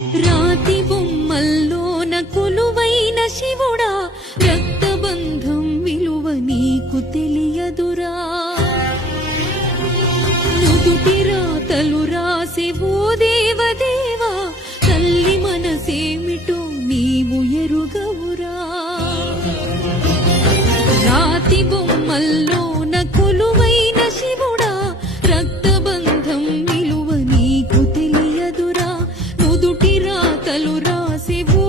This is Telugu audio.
రాతి బొమ్మల్లోన కొలువైన శివుడా, రక్తబంధం విలువ నీకు తెలియదురా. నుదుటి రాతలు రాసే ఓ దేవదేవా, తల్లి మనసేమిటో నీవు ఎరుగవురా. రాతి బొమ్మల్లోన కొలువైన శివుడా, రక్తబంధం విలువ నీకు తెలియదురా. నుదుటి రాతలు రాసే ఓ